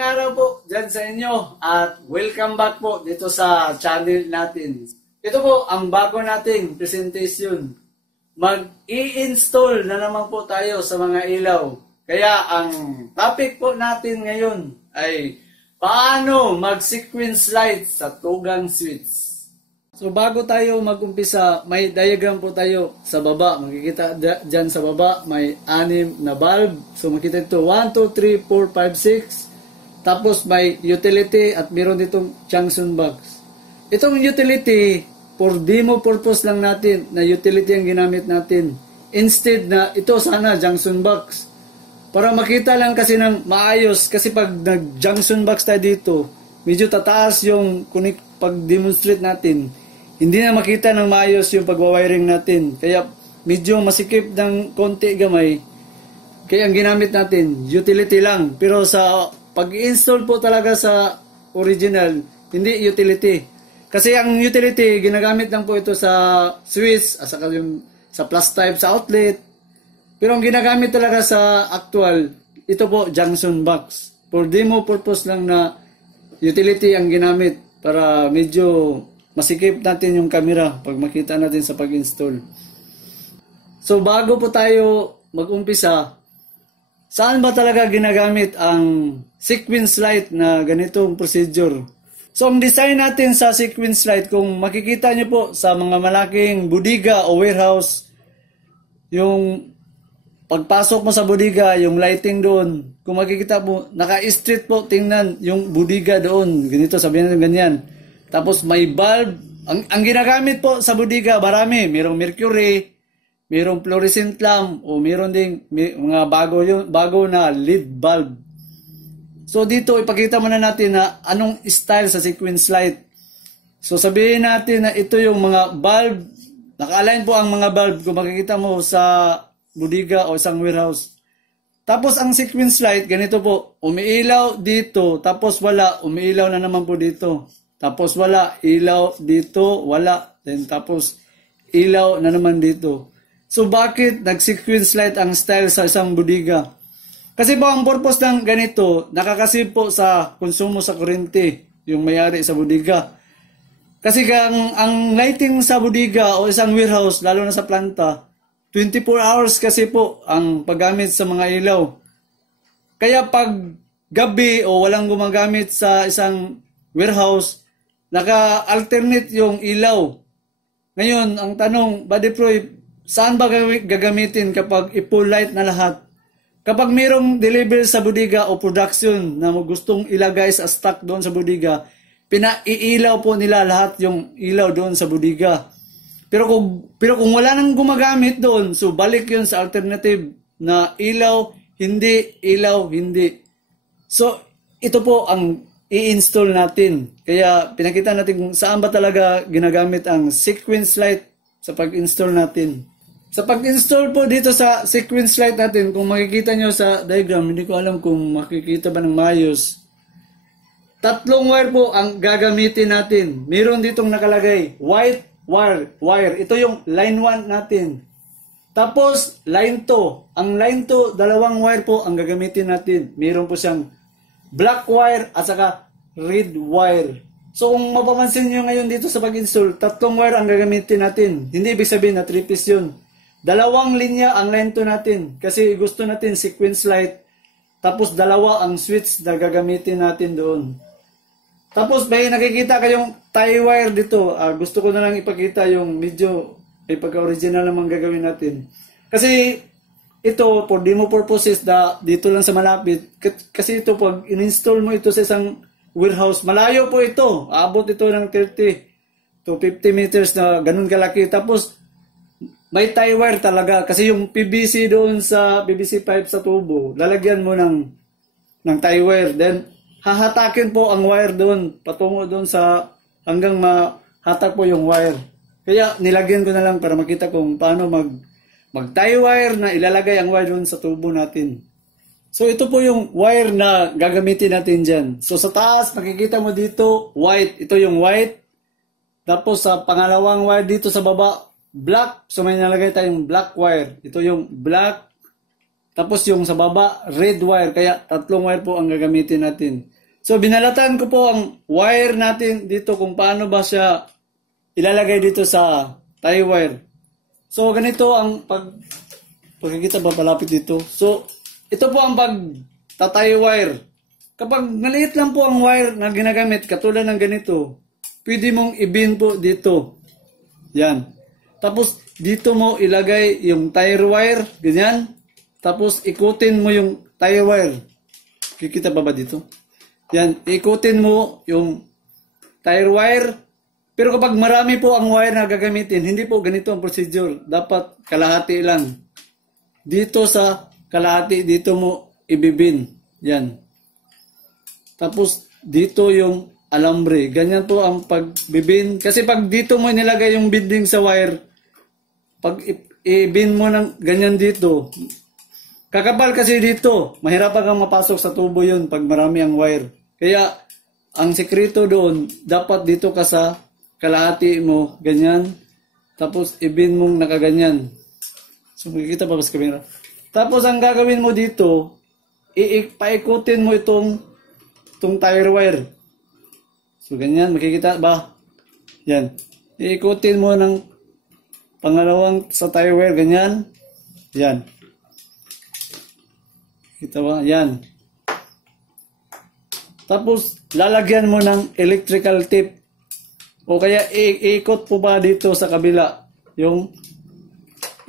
Magandang araw po dyan sa inyo at welcome back po dito sa channel natin. Ito po ang bago nating presentation. Mag-i-install na naman po tayo sa mga ilaw. Kaya ang topic po natin ngayon ay paano mag-sequence light sa tugang switch. So bago tayo mag-umpisa, may diagram po tayo sa baba. Makikita dyan sa baba, may 6 na bulb. So makikita ito, 1, 2, 3, 4, 5, 6. Tapos may utility at meron ditong junction box. Itong utility, for demo purpose lang natin, na utility ang ginamit natin. Instead na ito sana junction box. Para makita lang kasi ng maayos. Kasi pag nag-junction box tayo dito, medyo tataas yung pag-demonstrate natin. Hindi na makita ng maayos yung pag-wiring natin. Kaya medyo masikip ng konti gamay. Kaya ang ginamit natin, utility lang. Pero sa pag-install po talaga sa original, hindi utility. Kasi ang utility, ginagamit lang po ito sa switch, saka yung sa plus type sa outlet. Pero ang ginagamit talaga sa actual, ito po, junction box. For demo purpose lang na utility ang ginamit para medyo masikip natin yung camera pag makita natin sa pag-install. So bago po tayo mag-umpisa, saan ba talaga ginagamit ang sequence light na ganitong procedure? So ang design natin sa sequence light, kung makikita nyo po sa mga malaking bodega o warehouse, yung pagpasok mo sa bodega, yung lighting doon, kung makikita po, naka-street po, tingnan yung bodega doon. Ganito, sabihin natin ganyan. Tapos may bulb. Ang ginagamit po sa bodega, marami. Merong mercury, merong fluorescent lamp, o meron ding mga bago na LED bulb. So dito, ipakita muna natin na anong style sa sequence light. So sabihin natin na ito yung mga bulb. Naka-align po ang mga bulb kung makikita mo sa bodega o isang warehouse. Tapos ang sequence light, ganito po. Umiilaw dito, tapos wala. Umiilaw na naman po dito. Tapos wala, ilaw dito, wala. Then tapos ilaw na naman dito. So bakit nag-sequence light ang style sa isang bodega? Kasi po ang purpose ng ganito, nakakasave po sa konsumo sa kuryente, yung may-ari sa bodega. Kasi ang lighting sa bodega o isang warehouse, lalo na sa planta, 24 hours kasi po ang paggamit sa mga ilaw. Kaya pag gabi o walang gumagamit sa isang warehouse, naka-alternate yung ilaw. Ngayon, ang tanong, Buddy Proy, saan ba gagamitin kapag i-full light na lahat? Kapag mayroong deliver sa bodega o production na gustong ilagay sa stock doon sa bodega, pinaiilaw po nila lahat yung ilaw doon sa bodega. Pero kung wala nang gumagamit doon, so balik yun sa alternative na ilaw, hindi. So, ito po ang i-install natin. Kaya pinakita natin kung saan ba talaga ginagamit ang sequence light sa pag-install natin. Sa pag-install po dito sa sequence light natin, kung makikita nyo sa diagram, hindi ko alam kung makikita ba ng maayos. 3 wire po ang gagamitin natin. Meron ditong nakalagay, white wire. Ito yung line 1 natin. Tapos, line 2. Ang line 2, 2 wire po ang gagamitin natin. Meron po siyang black wire at saka red wire. So kung mapapansin nyo ngayon dito sa pag-install, 3 wire ang gagamitin natin. Hindi ibig sabihin na 3 piece yun. 2 linya ang line 2 natin. Kasi gusto natin sequence light. Tapos 2 ang switch na gagamitin natin doon. Tapos may nakikita kayong tie wire dito. Gusto ko na lang ipakita yung medyo may pagka-original naman gagawin natin. Kasi ito, for demo purposes, dito lang sa malapit. Kasi ito, pag in-install mo ito sa isang warehouse, malayo po ito. Aabot ito ng 30 to 50 meters na ganun kalaki. Tapos, may tie wire talaga. Kasi yung PVC doon sa PVC pipe sa tubo, lalagyan mo ng tie wire. Then, hahatakin po ang wire doon, patungo doon sa hanggang mahatak po yung wire. Kaya, nilagyan ko na lang para makita kung paano mag-tie wire na ilalagay ang wire doon sa tubo natin. So ito po yung wire na gagamitin natin dyan. So sa taas, makikita mo dito, white. Ito yung white. Tapos sa pangalawang wire dito sa baba, black. So may nalagay tayong black wire. Ito yung black. Tapos yung sa baba, red wire. Kaya tatlong wire po ang gagamitin natin. So binalatan ko po ang wire natin dito kung paano ba siya ilalagay dito sa tie wire. So ganito ang pagkikita ba palapit dito. So ito po ang pag-tie wire. Kapag maliit lang po ang wire na ginagamit, katulad ng ganito, pwede mong i-bin po dito. Yan. Tapos dito mo ilagay yung tie wire, ganyan. Tapos ikutin mo yung tie wire. Kikita pa ba dito? Yan, ikutin mo yung tie wire. Pero kapag marami po ang wire na gagamitin, hindi po ganito ang procedure. Dapat kalahati lang. Dito sa kalahati, dito mo ibibin. Yan. Tapos dito yung alambre. Ganyan po ang pagbibin. Kasi pag dito mo nilagay yung binding sa wire, pag i-bin mo ng ganyan dito, kakapal kasi dito, mahirapan kang mapasok sa tubo yun pag marami ang wire. Kaya, ang sekreto doon, dapat dito ka sa kalahati mo, ganyan. Tapos, i-bin mong nakaganyan. So, makikita pa ba sa camera? Tapos, ang gagawin mo dito, paikutin mo itong tire wire. So, ganyan, makikita ba? Yan. Iikutin mo ng pangalawang sa tire wire, ganyan. Yan. Kita ba? Yan. Tapos, lalagyan mo ng electrical tape. O kaya, iikot po ba dito sa kabila?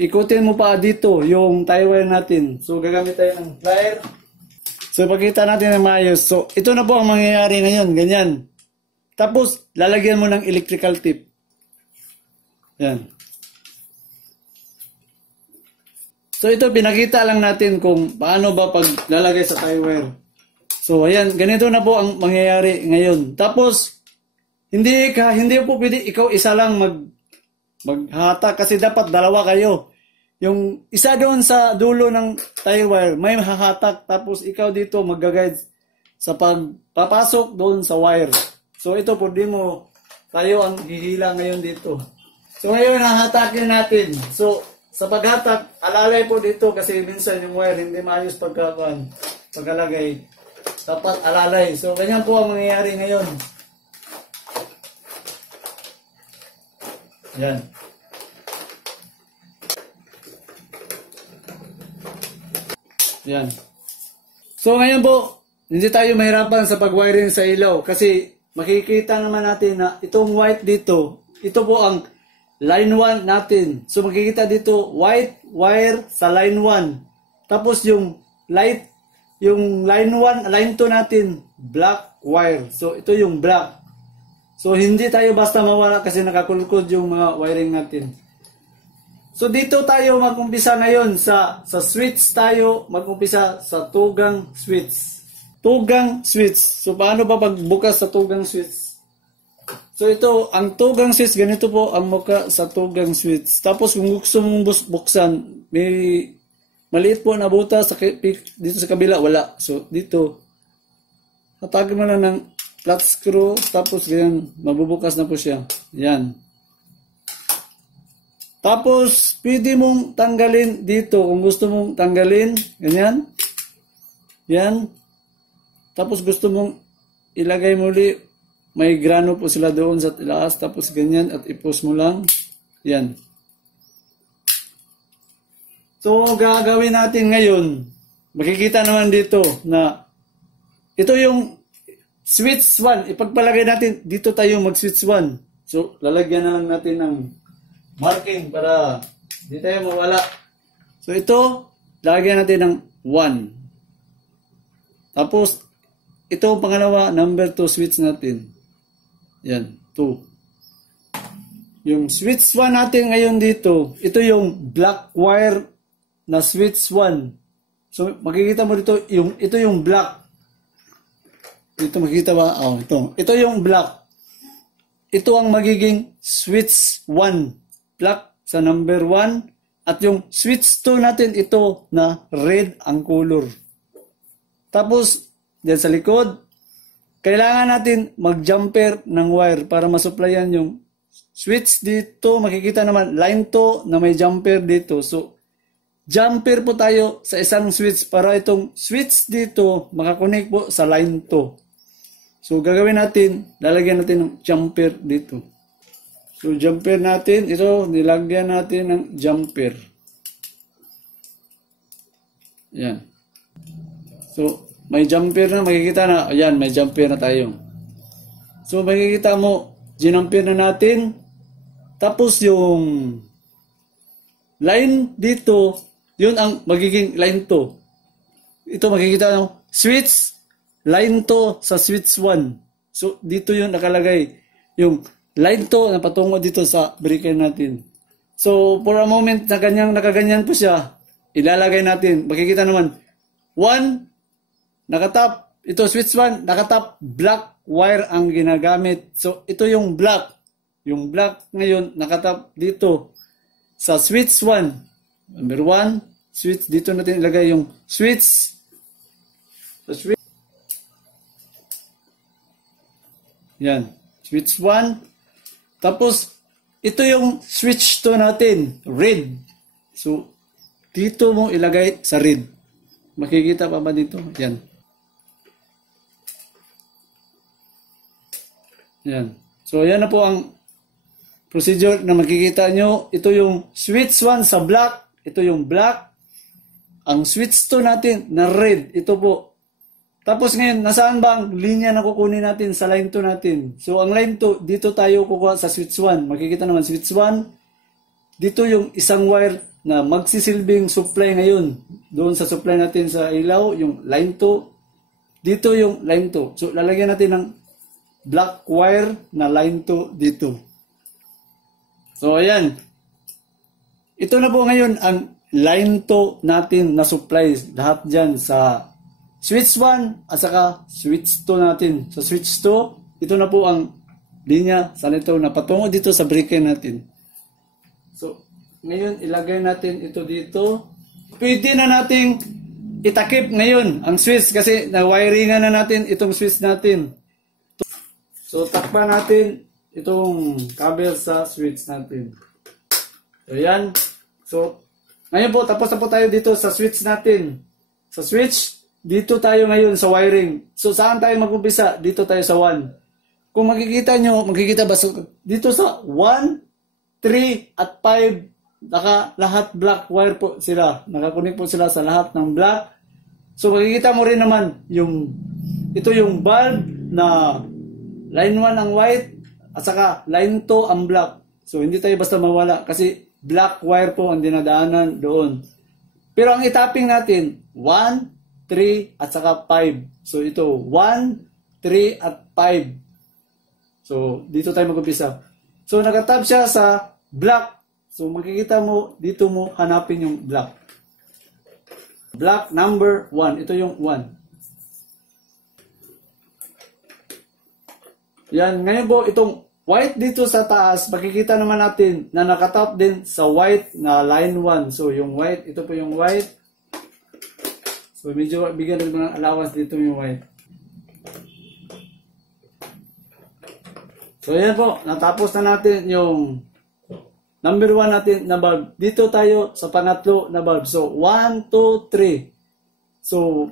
Ikutin mo pa dito, yung tie wire natin. So, gagamit tayo ng plier. So, ipakita natin ng maayos. So, ito na po ang mangyayari ngayon. Ganyan. Tapos, lalagyan mo ng electrical tape. Yan. So ito, pinakita lang natin kung paano ba pag lalagay sa tie wire. So ayan, ganito na po ang mangyayari ngayon. Tapos, hindi po pwede ikaw isa lang maghatak kasi dapat dalawa kayo. Yung isa doon sa dulo ng tie wire, may hahatak. Tapos ikaw dito mag-guide sa pagpapasok doon sa wire. So ito, pwede mo, tayo ang hihila ngayon dito. So ngayon, hahatakin natin. So, sa paghatak, alalay po dito kasi minsan yung wire hindi maayos pagkalagay. Dapat alalay. So, ganyan po ang mangyayari ngayon. Yan. Yan. So, ngayon po, hindi tayo mahirapan sa pag-wiring sa ilaw kasi makikita naman natin na itong white dito, ito po ang line 1 natin. So makikita dito, white wire sa line 1. Tapos yung line 1, line 2 natin, black wire. So ito yung black. So hindi tayo basta mawala kasi nakakulkod yung mga wiring natin. So dito tayo mag-umpisa ngayon sa switch tayo mag-umpisa sa tugang switch. Tugang switch. So paano ba pagbukas sa tugang switch? So ito, ang tugang switch, ganito po ang muka sa tugang switch. Tapos kung gusto mong buksan, may maliit po na butas dito sa kabila, wala. So dito, hatagin mo lang ng flat screw, tapos ganyan, mabubukas na po siya. Yan. Tapos, pwede mong tanggalin dito, kung gusto mong tanggalin, ganyan. Yan. Tapos gusto mong ilagay muli, may grano po sila doon sa ilaas, tapos ganyan at ipos mo lang. Yan. So, gagawin natin ngayon, makikita naman dito na ito yung switch 1. Ipagpalagay natin, dito tayo mag-switch 1. So, lalagyan na lang natin ng marking para di tayo mawala. So, ito, lalagyan natin ng 1. Tapos, ito ang pangalawa, number 2 switch natin. Yan, 2. Yung switch 1 natin ngayon dito, ito yung black wire na switch 1. So, makikita mo dito, ito yung black. Dito makikita ba? Oh, ito. Ito yung black. Ito ang magiging switch 1. Black sa number 1. At yung switch 2 natin, ito na red ang color. Tapos, diyan sa likod, kailangan natin mag-jumper ng wire para masuplayan yung switch dito. Makikita naman, line 2 na may jumper dito. So, jumper po tayo sa isang switch para itong switch dito makakonek po sa line 2. So gagawin natin, lalagyan natin ng jumper dito. So jumper natin, ito nilagyan natin ng jumper. Yan. So may jumper na, makikita na, ayan, may jumper na tayo. So makikita mo, ginumper na natin. Tapos yung line dito, yun ang magiging line 2. Ito makikita nyo, switch, line 2 sa switch 1. So dito yun nakalagay, yung line 2 na patungo dito sa breaker natin. So for a moment na nakaganyan po siya, ilalagay natin, makikita naman, 1, nakatap, ito switch 1, nakatap, black wire ang ginagamit. So ito yung black. Yung black ngayon nakatap dito sa switch 1. Number 1, switch, dito natin ilagay yung switch. So switch. Yan, switch 1. Tapos ito yung switch 2 natin, red. So dito mo ilagay sa red. Makikita pa ba dito? Yan. Yan. So yan na po ang procedure na makikita nyo. Ito yung switch 1 sa black. Ito yung black. Ang switch 2 natin na red. Ito po. Tapos ngayon, nasaan ba ang linya na kukunin natin sa line 2 natin? So ang line 2, dito tayo kukuha sa switch 1. Makikita naman switch 1. Dito yung isang wire na magsisilbing supply ngayon. Doon sa supply natin sa ilaw, yung line 2. Dito yung line 2. So lalagyan natin ng black wire na line 2 dito. So, ayan. Ito na po ngayon ang line 2 natin na supplies. Lahat dyan sa switch 1 at saka switch 2 natin. Sa switch 2, ito na po ang linya sa nito na patungo dito sa breaker natin. So, ngayon ilagay natin ito dito. Pwede na nating itakip ngayon ang switch kasi na-wiringan na natin itong switch natin. So, takpan natin itong cable sa switch natin. So, yan. So, ngayon po, tapos na po tayo dito sa switch natin. Sa switch, dito tayo ngayon sa wiring. So, saan tayo mag-umpisa? Dito tayo sa 1. Kung makikita nyo, makikita ba? So, dito sa 1, 3, at 5, lahat black wire po sila. Nakakunik po sila sa lahat ng black. So, makikita mo rin naman, ito yung bulb na line 1 ang white, at saka line 2 ang black. So hindi tayo basta mawala kasi black wire po ang dinadaanan doon. Pero ang itapping natin 1, 3 at saka 5. So ito 1, 3 at 5. So dito tayo mag-umpisa. So nakatab siya sa black. So makikita mo dito mo hanapin yung black. Black number 1. Ito yung 1. Yan, ngayon po itong white dito sa taas, makikita naman natin na nakatap din sa white na line 1. So yung white, ito po yung white. So medyo bigyan rin ng allowance dito yung white. So yan po, natapos na natin yung number 1 natin na bulb. Dito tayo sa pangatlo na bulb. So 1, 2, 3. So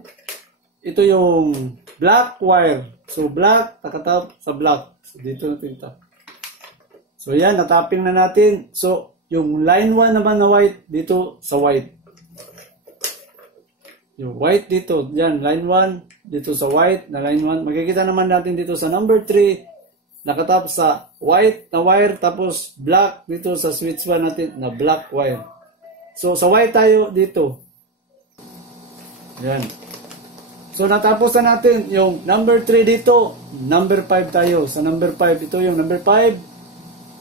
ito yung black wire. So, black, nakatap sa black. So, dito natin ito. So, yan, natapping na natin. So, yung line 1 naman na white, dito sa white. Yung white dito, yan, line 1, dito sa white na line 1. Makikita naman natin dito sa number 3, nakatap sa white na wire, tapos black dito sa switch 1 natin na black wire. So, sa white tayo dito. Yan. So, natapos na natin yung number 3 dito. Number 5 tayo. Sa number 5, ito yung number 5.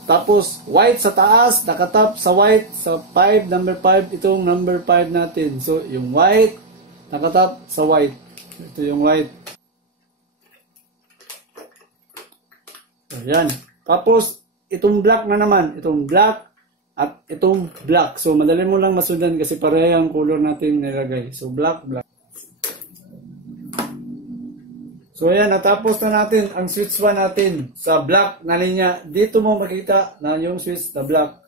Tapos, white sa taas, nakatap sa white. Sa 5, number 5, itong number 5 natin. So, yung white, nakatap sa white. Ito yung white. Ayan. Tapos, itong black na naman. Itong black at itong black. So, madali mo lang masundan kasi pareha ang color natin nilagay. So, black, black. So ayan, natapos na natin ang switch 1 natin sa black na linya. Dito mo makita na yung switch na black.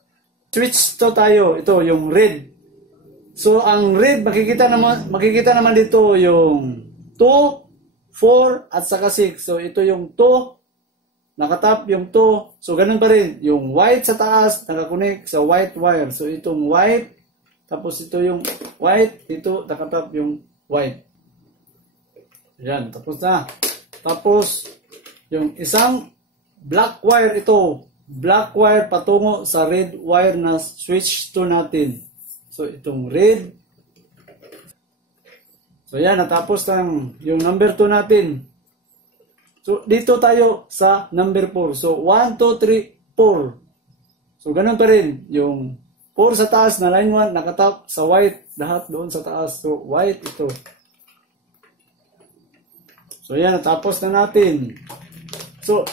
Switch to tayo, ito yung red. So ang red makikita naman dito yung 2, 4 at saka 6. So ito yung 2, nakatap yung 2. So ganun pa rin, yung white sa taas nakakonek sa white wire. So itong white, tapos ito yung white, ito nakatap yung white. Yan, tapos na. Tapos yung isang black wire ito, black wire patungo sa red wire na switch to natin. So itong red. So yan, natapos ng yung number 2 natin. So dito tayo sa number 4. So 1, 2, 3, 4. So ganun pa rin. Yung 4 sa taas na line 1 nakatap sa white. Lahat doon sa taas. So white ito. So yan, natapos na natin. So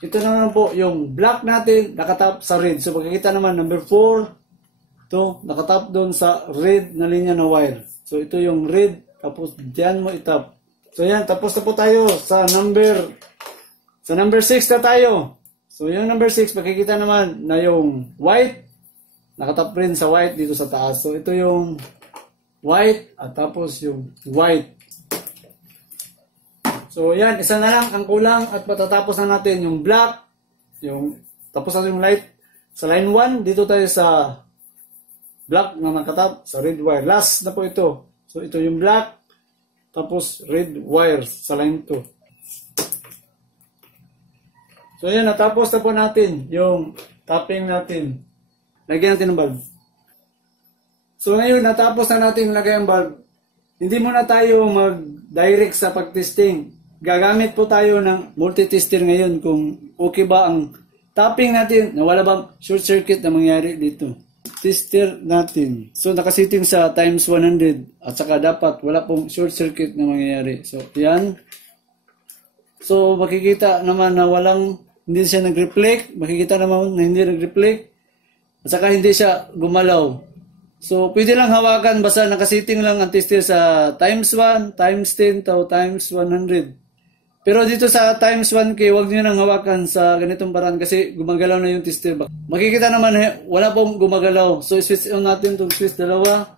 ito naman po yung black natin nakatap sa red. So makikita naman number 4. Ito, nakatap doon sa red na linya na wire. So, ito yung red. Tapos, diyan mo itap. So, yan. Tapos na po tayo sa number 6 na tayo. So, yung number 6, makikita naman na yung white. Nakatap rin sa white dito sa taas. So, ito yung white at tapos yung white. So, yan. Isa na lang ang kulang at patatapos na natin yung black. Tapos na yung light. Sa line 1, dito tayo sa black na nakatap sa red wire. Last na po ito. So, ito yung black. Tapos, red wire sa line 2. So, yan. Natapos na po natin yung tapping natin. Lagyan natin ng bulb. So, ngayon, natapos na natin lagyan ng bulb. Hindi muna tayo mag-direct sa pag-testing. Gagamit po tayo ng multi-tester ngayon kung okay ba ang tapping natin na wala bang short circuit na mangyari dito. Tester natin. So, nakasiting sa times 100 at saka dapat wala pong short circuit na mangyayari. So, yan. So, makikita naman na hindi siya nag-reflect. Makikita naman na hindi nag-reflect. At saka hindi siya gumalaw. So, pwede lang hawakan basta nakasiting lang ang tester sa times 1, times 10, times 100. Pero dito sa times 1K, huwag nyo nang hawakan sa ganitong paraan kasi gumagalaw na yung tester. Makikita naman, wala pong gumagalaw. So, switch on natin itong switch dalawa.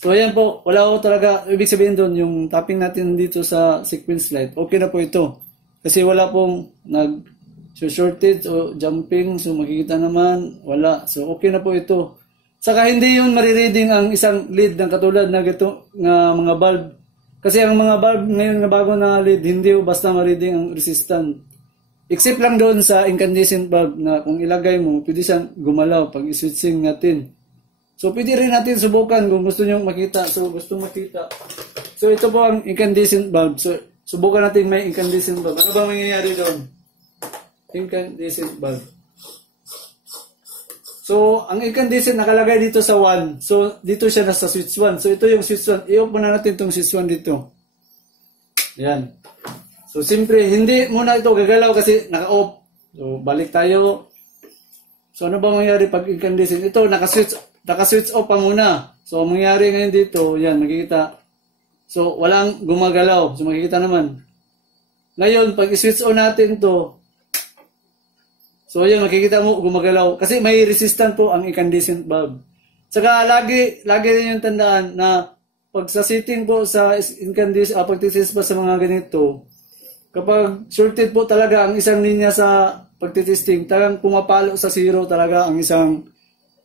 So, ayan po, wala po talaga. Ibig sabihin doon, yung tapping natin dito sa sequence light, okay na po ito. Kasi wala pong nag-shorted o jumping. So, makikita naman, wala. So, okay na po ito. Saka hindi yun marireading ang isang lead ng katulad na mga bulb. Kasi ang mga bulb ngayon na bago na LED, hindi basta ma-reading ang resistant. Except lang doon sa incandescent bulb na kung ilagay mo, pwede siyang gumalaw pag iswitching natin. So, pwede rin natin subukan kung gusto nyo makita. So, ito po ang incandescent bulb. So, subukan natin may incandescent bulb. Ano bang mangyayari doon? Incandescent bulb. So, ang incandescent nakalagay dito sa 1. So, dito siya nasa switch 1. So, ito yung switch 1. I-off muna natin itong switch 1 dito. Yan. So, siyempre, hindi muna ito gagalaw kasi naka-off. So, balik tayo. So, ano ba mangyari pag incandescent? Ito, naka-switch off pa muna. So, ang mangyari ngayon dito, yan, makikita. So, walang gumagalaw. So, makikita naman. Ngayon, pag i-switch on natin to, so, yun, makikita mo, gumagalaw. Kasi may resistant po ang incandescent bulb. Saka, lagi rin yung tandaan na pag sa setting po sa incandescent, pagtitis pa sa mga ganito, kapag shorted po talaga ang isang linya sa pagtitesting, talagang pumapalo sa zero talaga ang isang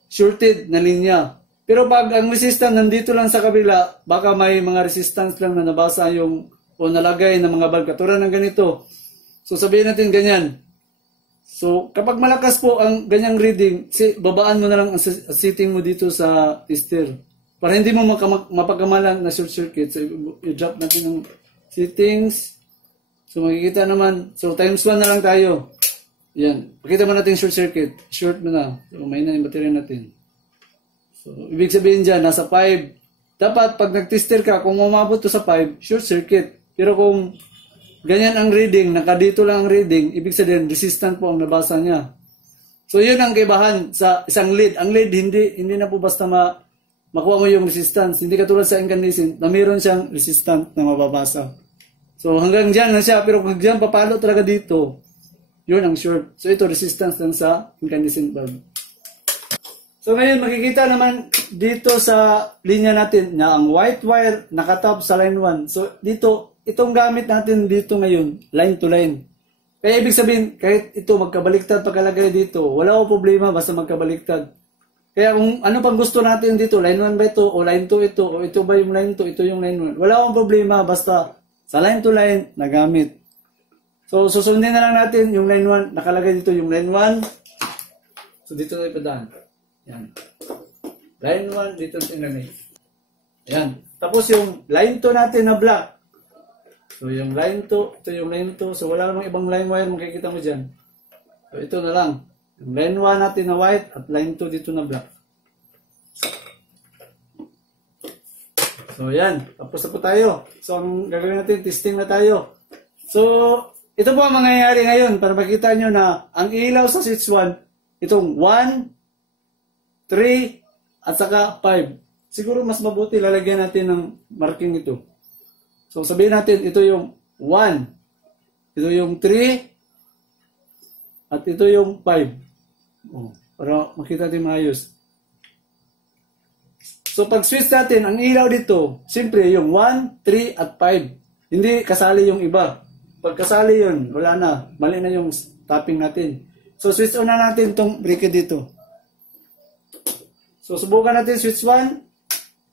shorted na linya. Pero pag ang resistant nandito lang sa kabila, baka may mga resistance lang na nabasa o nalagay ng mga bulb. Katulad ng ganito. So, sabihin natin ganyan. So, kapag malakas po ang ganyang reading, babaan mo na lang ang setting mo dito sa tester. Para hindi mo mapagkamalan na short circuit. So, i-drop natin ang settings. So, makikita naman. So, times 1 na lang tayo. Yan. Pakita mo natin short circuit. Short mo na. So, may na yung battery natin. So, ibig sabihin dyan, nasa 5. Dapat, pag nag-tester ka, kung umabot to sa 5, short circuit. Pero kung ganyan ang reading, nakadito lang ang reading, ibig sabihin, resistant po ang nabasa niya. So, yun ang kaibahan sa isang lead. Ang lead, hindi na po basta makuha mo yung resistance. Hindi katulad sa incandescent na mayroon siyang resistant na mababasa. So, hanggang dyan na siya. Pero kung dyan papalo talaga dito, yun ang short. So, ito resistance lang sa incandescent bulb. So, ngayon, makikita naman dito sa linya natin na ang white wire nakatap sa line 1. So dito, itong gamit natin dito ngayon, line to line. Kaya ibig sabihin, kahit ito magkabaliktad pagkalagay dito, wala ko problema basta magkabaliktad. Kaya kung ano pang gusto natin dito, line 1 ba ito, o line 2 ito, o ito ba yung line 2, ito yung line 1. Wala akong problema basta sa line to line na gamit. So susundin na lang natin yung line 1, nakalagay dito yung line 1. So dito na ipadaan. Yan. Line 1, dito tingnan eh. Yan. Tapos yung line 2 natin na black. So yung line 2, ito yung line 2. So wala namang ibang line wire makikita mo dyan. So ito na lang. Yung line 1 natin na white at line 2 dito na black. So yan. Tapos na po tayo. So ang gagawin natin, testing na tayo. So ito po ang mangyayari ngayon para makita nyo na ang ilaw sa switch 1, itong 1, 3, at saka 5. Siguro mas mabuti lalagyan natin ng marking ito. So sabihin natin ito yung 1, ito yung 3, at ito yung 5. Para makita natin maayos. So pag switch natin, ang ilaw dito, siyempre yung 1, 3, at 5. Hindi kasali yung iba. Pag kasali yun, wala na. Mali na yung tapping natin. So switch on na natin itong breaker dito. So, subukan natin switch 1.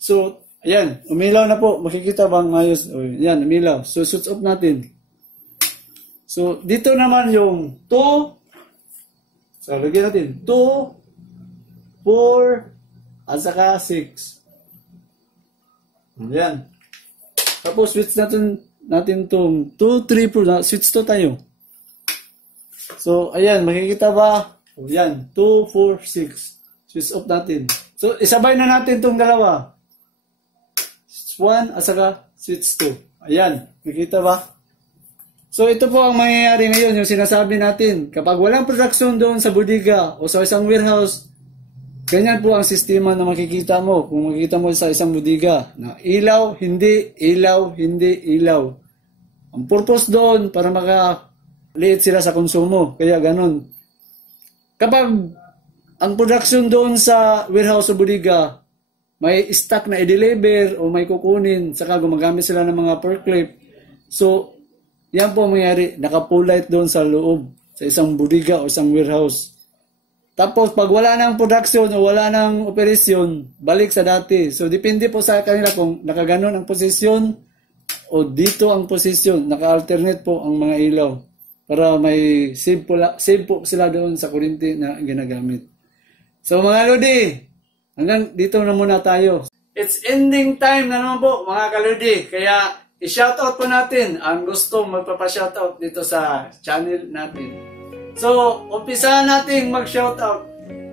So, ayan, umilaw na po. Makikita bang ayos? O, ayan, umilaw. So, switch off natin. So, dito naman yung 2. So, lagyan natin 2, 4, at saka 6. Ayan. Tapos, switch natin itong 2, 3, 4. Switch to tayo. So, ayan, makikita ba? O, ayan, 2, 4, 6. Switch off natin. So, isabay na natin itong dalawa. Switch 1 at saka switch 2. Ayan, nakita ba? So, ito po ang mangyayari ngayon, yung sinasabi natin. Kapag walang production doon sa bodega o sa isang warehouse, ganyan po ang sistema na makikita mo. Kung makikita mo sa isang bodega, na ilaw, hindi, ilaw, hindi, ilaw. Ang purpose doon, para makaliit sila sa konsumo. Kaya ganun. Kapag ang production doon sa warehouse o bodega, may stock na i-deliver o may kukunin, saka gumagamit sila ng mga forklift. So, yan po ang mangyari, naka-full light doon sa loob, sa isang bodega o isang warehouse. Tapos, pag wala nang production o wala nang operasyon, balik sa dati. So, depende po sa kanila kung nakaganon ang posisyon o dito ang posisyon, naka-alternate po ang mga ilaw para may save po sila doon sa kuryente na ginagamit. So mga Lodi, hanggang dito na muna tayo. It's ending time na naman po mga kaludi. Kaya i-shoutout po natin ang gustong magpapa-shoutout dito sa channel natin. So, umpisahan natin mag-shoutout.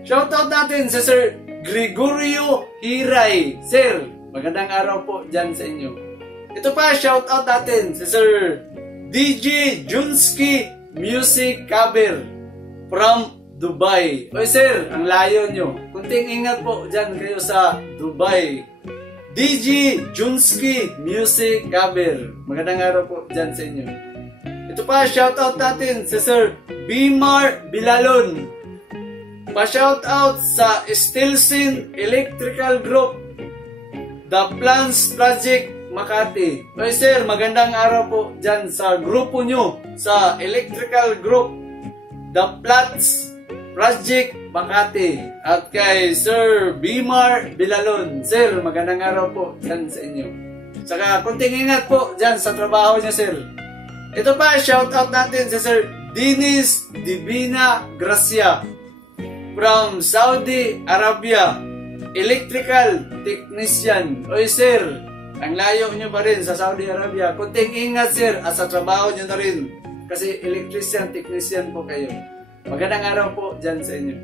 Shoutout natin si Sir Gregorio Hiray. Sir, magandang araw po dyan sa inyo. Ito pa, shoutout natin si Sir DJ Junski Music Cover from Dubai. Oy sir, ang layo nyo. Kunting ingat po dyan kayo sa Dubai. DJ Junski Music Cover. Magandang araw po dyan sa inyo. Ito pa, shoutout natin si Sir Bimar Bilalon. Pa-shoutout sa Stilson Electrical Group, The Plans Project Makati. Oy sir, magandang araw po dyan sa grupo nyo, sa Electrical Group, The Plans Project Makati. At kay Sir Bimar Bilalon. Sir, magandang araw po dyan sa inyo. Saka kunting ingat po dyan sa trabaho niya sir. Ito pa, shoutout natin si Sir Dinis Divina Gracia from Saudi Arabia, Electrical Technician. Oy sir, ang layo nyo pa rin sa Saudi Arabia. Kunting ingat sir at sa trabaho nyo na rin. Kasi electrician, technician po kayo. Magandang araw po dyan sa inyo.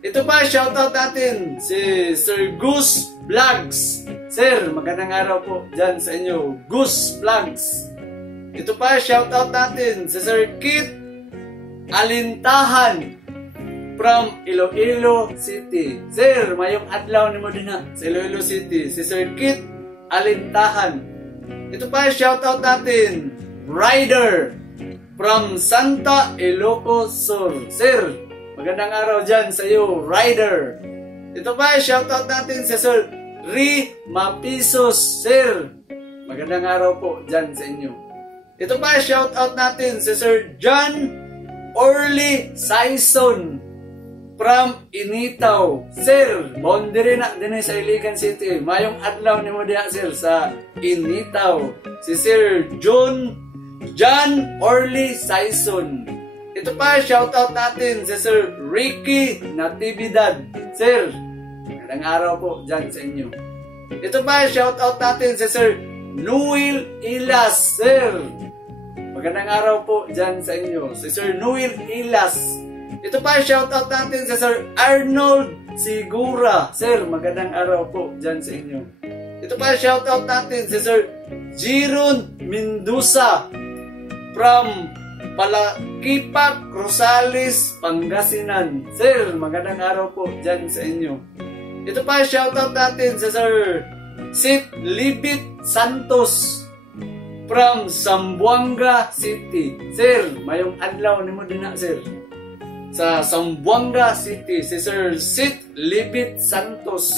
Ito pa, shoutout natin si Sir Goose Vlogs. Sir, magandang araw po dyan sa inyo. Goose Vlogs. Ito pa, shoutout natin si Sir Kit Alintahan from Iloilo City. Sir, mayong adlaw ni mo din ha sa Iloilo City. Si Sir Kit Alintahan. Ito pa, shoutout natin Rider from Santa Ilocos Sur. Sir, magandang araw dyan sa iyo, Rider. Ito pa, shoutout natin si Sir Ri Mapisos. Sir, magandang araw po dyan sa inyo. Ito pa, shoutout natin si Sir John Orly Saison from Initaw. Sir, boundary na din sa Iligan City. Mayong adlaw ni mo diya, sir, sa Initaw. Si Sir John Orly Saison. Ito pa, shoutout natin si Sir Ricky Natividad. Sir, magandang araw po dyan sa inyo. Ito pa, shoutout natin si Sir Noel Ilas. Sir, magandang araw po dyan sa inyo. Si Sir Noel Ilas. Ito pa, shoutout natin si Sir Arnold Sigura. Sir, magandang araw po dyan sa inyo. Ito pa, shoutout natin si Sir Jiron Mendoza from Palakipak, Rosales, Pangasinan. Sir, magandang araw po dyan sa inyo. Ito pa, shoutout natin sa Sir Sid Libit Santos from Zamboanga City. Sir, mayong adlaw ni mo din na, sir. Sa Zamboanga City, si Sir Sid Libit Santos.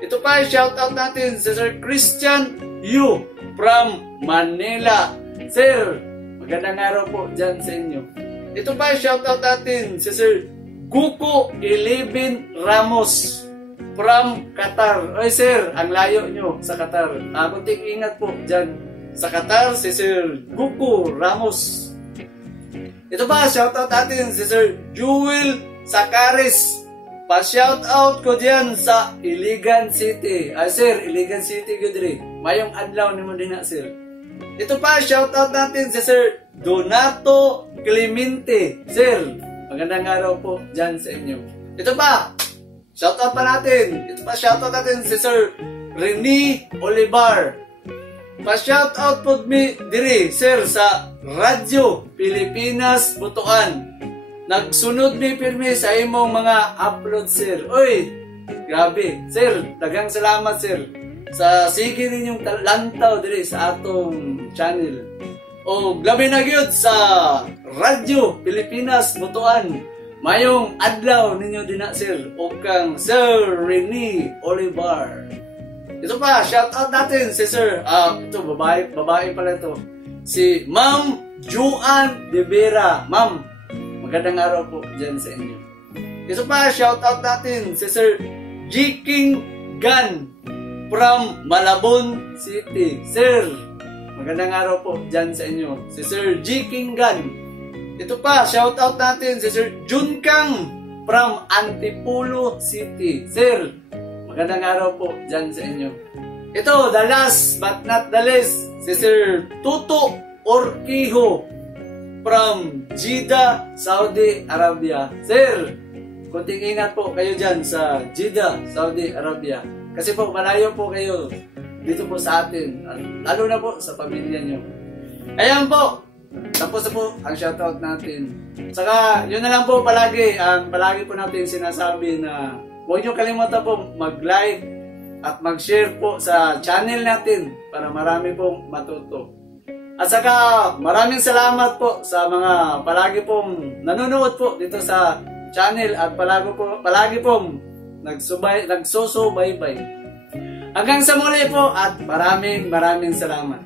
Ito pa, shoutout natin sa Sir Christian Yu from Manila. Sir, magandang araw po dyan sa inyo. Ito pa, shoutout natin si Sir Guko 11 Ramos from Qatar. Oy sir, ang layo nyo sa Qatar. Kunting ingat po dyan sa Qatar, si Sir Guko Ramos. Ito pa, shoutout natin si Sir Jewel Sakaris. Pa-shoutout ko dyan sa Iligan City. Sir, Iligan City, Gudri. Mayong adlaw ni mo din na, sir. Ito pa, shoutout natin si Sir Donato Clemente. Sir, magandang araw po dyan sa inyo. Ito pa, shoutout pa natin. Ito pa, shoutout natin si Sir Rene Olivar. Pa-shoutout po mi diri, sir, sa Radyo Pilipinas Butuan. Nagsunod mi pirmi sa imong mga upload, sir. Oy, grabe. Sir, daghang salamat, sir, sa sige ninyong lantaw diri sa atong channel. O labi na gyud sa Radyo Pilipinas Butuan. Mayong adlaw ninyo din na, sir. O kang Sir Rene Olivar. Ito pa, shoutout natin si Sir, ito babae pala ito. Si Ma'am Juan De Vera. Ma'am, magandang araw po dyan sa inyo. Ito pa, shoutout natin si Sir Jiking Gan from Malabon City. Sir, magandang araw po dyan sa inyo. Si Sir Jiking Gan. Ito pa, shoutout natin si Sir Junkang from Antipolo City. Sir, magandang araw po dyan sa inyo. Ito, the last but not the least, si Sir Tuto Orquijo from Jeddah, Saudi Arabia. Sir, kunting ingat po kayo dyan sa Jeddah, Saudi Arabia. Kasi po, malayo po kayo dito po sa atin. Lalo na po sa pamilya nyo. Ayan po, tapos na po ang shoutout natin. Saka, yun na lang po palagi. Palagi po natin sinasabi na huwag nyo kalimutan po mag-like at mag-share po sa channel natin para marami pong matuto. At saka maraming salamat po sa mga palagi pong nanonood po dito sa channel at palagi pong nagsusubaybay. Hanggang sa muli po at maraming salamat.